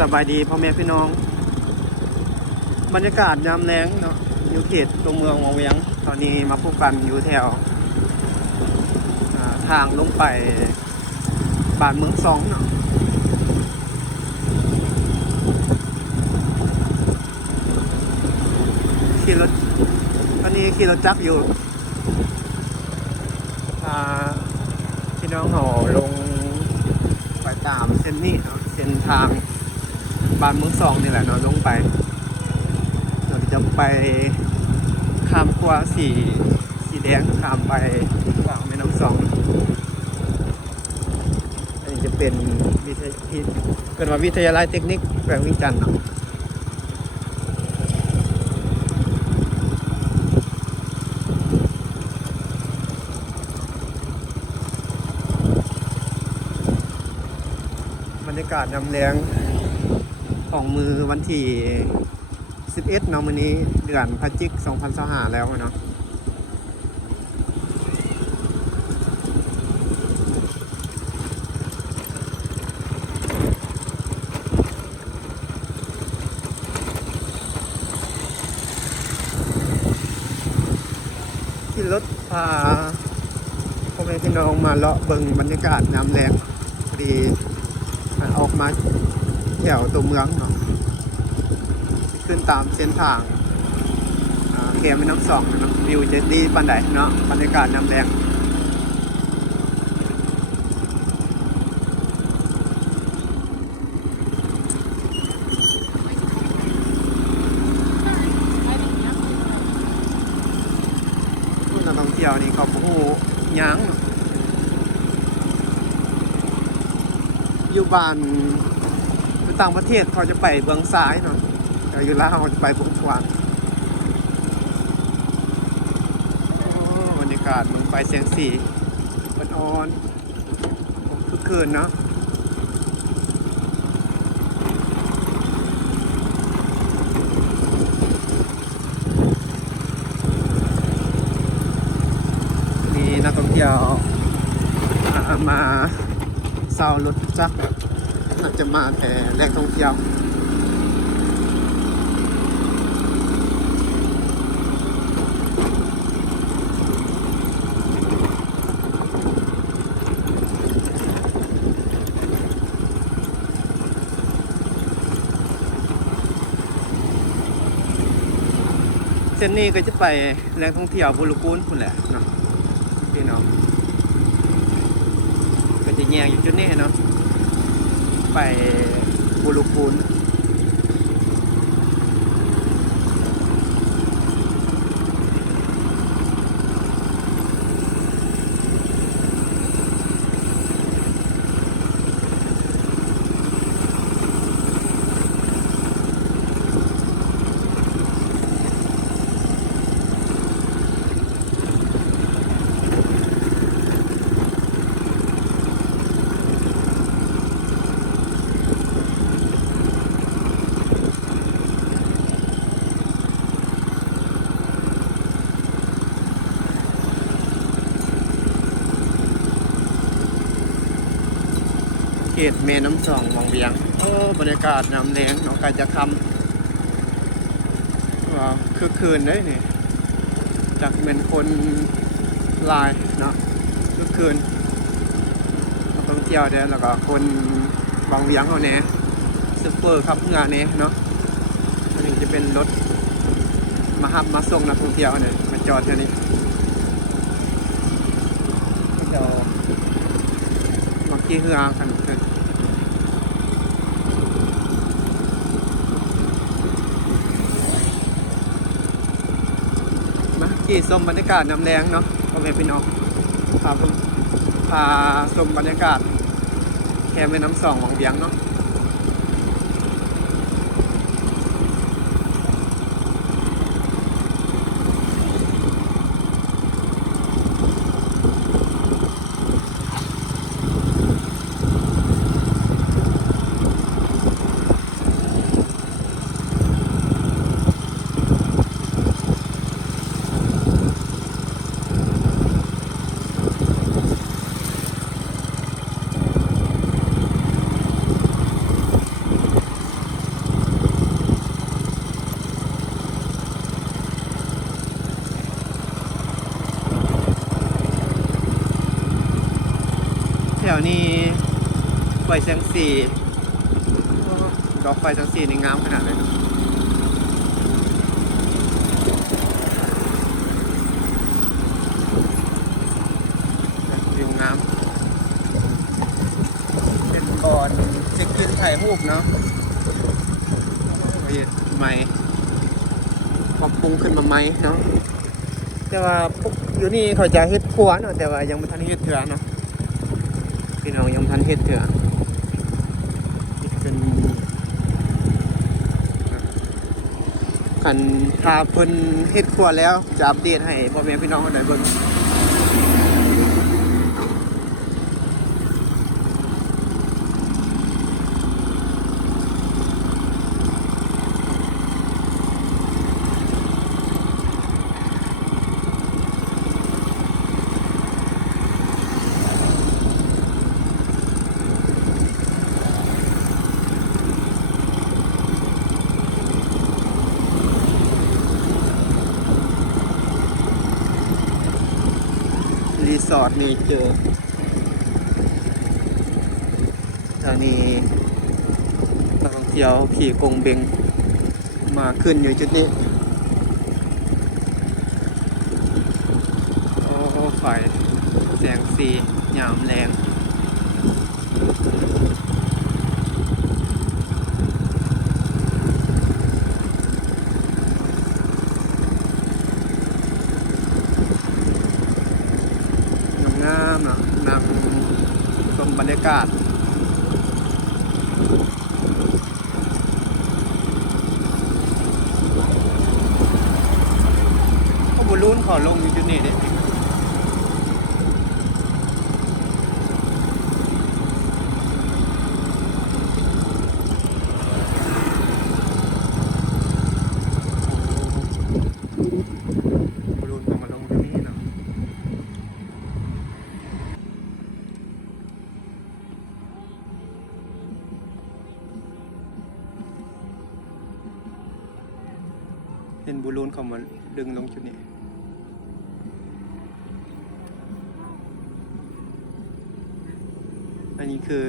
สบายดีพ่อแม่พี่น้องบรรยากาศยามแล้งเนาะอยู่เขตตัวเมืองวังเวียงตอนนี้มาพบกันอยู่แถวทางลงไปบ้านเมืองสองเนาะขี่รถตอนนี้ขี่รถจักรอยู่พี่น้องห่อลงไปตามเส้นนี้เนาะเส้นทางบ้านเมืองสองนี่แหละเนาะลงไปเราจะไปข้ามขั้วสีแดงข้ามไปฝั่งแม่น้ำสองอันนี้จะเป็นวิทยาลัยเทคนิคแขวงวิจันทร์เนาะบรรยากาศยามแล้งของมือวันที่11เนาะมื้อนี้เดือนพฤศจิกายน2025แล้วเนาะที่รถพาพ่อแม่พี่น้องมาเลาะเบิ่งบรรยากาศยามแล้งพอดีออกมาแถวตัวเมืองเนาะขึ้นตามเส้นทางแม่น้ำสองเนาะวิวจะดีปานใดเนาะบรรยากาศยามแล้งนักท่องเที่ยวนี่เขาโอ้โหย่างอยู่บ้านอยู่ต่างประเทศเขาจะไปเบื้องซ้ายเนาะแต่อยู่ลาวเขาจะไปเบื้องขวาบรรยากาศเมืองไฟแสงสีอ่อนๆคึกคืนเนาะมีนักท่องเที่ยวมาเซารถจักรน่าจะมาแต่แหล่งท่องเที่ยวเส้นนี้ก็จะไปแหล่งท่องเที่ยวบุรุกูลคุณแหละเนาะพี่น้องก็จะแยกอยู่จุดนี้เนาะไปบุรุกูลเขตแม่น้ำสองวังเวียงบรรยากาศยามแล้งเนาะใกล้จะค่ำว้าวคือคืนได้นี่จากเป็นคนลายเนาะคือคืนนักท่องเที่ยวเด้แล้วก็คนวังเวียงเขาเนี่ยซุปเปอร์ขับงานเนี่ยเนาะอันนี้จะเป็นรถมาหับมาส่งนักท่องเที่ยวเนี่ยมาจอดที่นี่มาขี่เรือกันขี่ชมบรรยากาศน้ำแรงเนาะโอเคพี่น้องพาชมบรรยากาศแค่แม่น้ำสองวังเวียงเนาะ แสงสีดอกไฟแสงสีนี่งามขนาดเลยวิวงามเป็นบ่อนเช็คอินถ่ายรูปเนาะใหม่ปรับปรุงขึ้นมาใหม่เนาะแต่ว่าอยู่นี่เขาจะเฮ็ดครัวเนาะแต่ว่ายังไม่ทันเฮ็ดเถื่อเนาะพี่น้องยังไม่ทันเฮ็ดเถื่อเป็นคันพาเพิ่นเฮ็ดครัวแล้วจะอัปเดตให้พ่อแม่พี่น้องคนใดเบิ่งรีสอร์ทนี่เจอทางนี้นักท่องเที่ยวขี่กงเบงมาขึ้นอยู่จุดนี้โอ้ไฟแสงสียามแรงงามเนาะนั่งชมบรรยากาศเขาบุรุนขอลงอยู่จุดนี้เด้บุรุนเขามาลงจุดนี้เนาะเป็นบุรุนเขามาดึงลงจุดนี้อันนี้คือ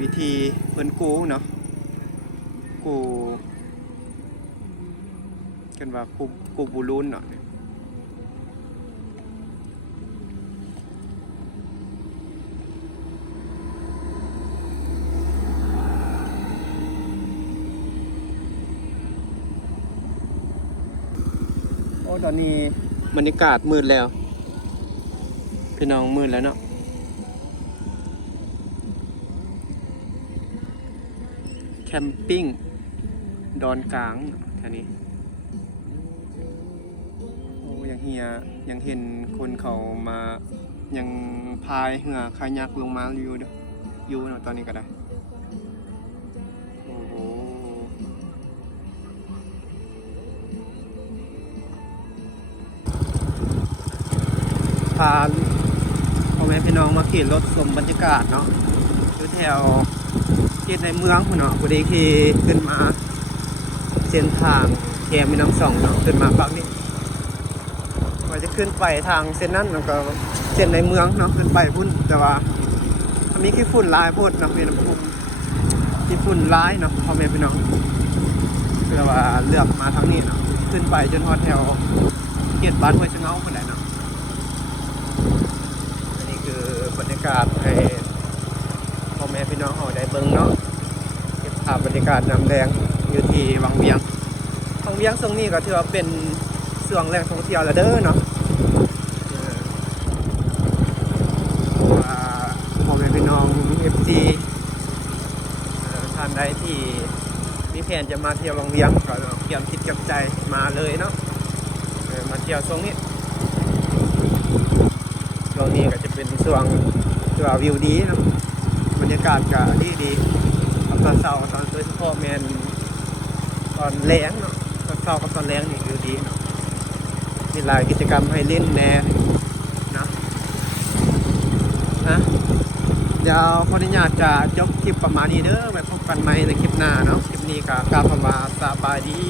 วิธีเพิ่นกู้เนาะกู้กันว่ากู้บุรุนเนาะโอ้ตอนนี้บรรยากาศมืดแล้วพี่น้องมืดแล้วเนาะแคมปิ้งดอนกลางแถวนี้โอ้ยังเฮียยังเห็นคนเขามายังพายเรือคายักลงมาอยู่เด้ออยู่เนาะตอนนี้ก็ได้โอ้โหพาพ่อแม่พี่น้องมาขี่รถชมบรรยากาศเนาะอยู่แถวเขตในเมืองเนาะพอดีขี่ขึ้นมาเส้นทางแคมมีน้ำสองเนาะขึ้นมาฝั่งนี้ว่าจะขึ้นไปทางเส้นนั้นแล้วก็เส้นในเมืองเนาะขึ้นไปพุ่นแต่ว่ามันมีขี้ฝุ่นลายพุ่นเนาะเป็นพุ่นขี้ฝุ่นร้ายเนาะพ่อแม่พี่น้องเพื่อว่าเลือกมาทางนี้เนาะขึ้นไปจนฮอดแถวเขตบ้านห้วยเสงาคนไหนเนาะอันนี้คือบรรยากาศให้พ่อแม่พี่น้องเขาได้เบิ่งเนาะเก็บภาพบรรยากาศน้ำแดงอยู่ที่วังเวียงตรงนี้ก็ถือว่าเป็นส่วนแหล่งท่องเที่ยวแล้วเด้อเนาะพ่อแม่พี่น้อง FG ท่านใดที่มีแผนจะมาเที่ยววังเวียงก็เตรียมคิดกับใจมาเลยเนาะมาเที่ยวช่วงนี้ก็จะเป็นช่วงวิวดีเนาะบรรยากาศก็ดีตอนเช้าตอนโดยเฉพาะแมนตอนแล้งเนาะตอนเช้ากับตอนแล้งนี่วิวดีเนาะมีหลายกิจกรรมให้เล่นแน่นะเดี๋ยวขออนุญาตจะจบคลิปประมาณนี้เด้อไว้พบกันใหม่ในคลิปหน้าเนาะคลิปนี้ก็กล่าวคำว่าสบายดี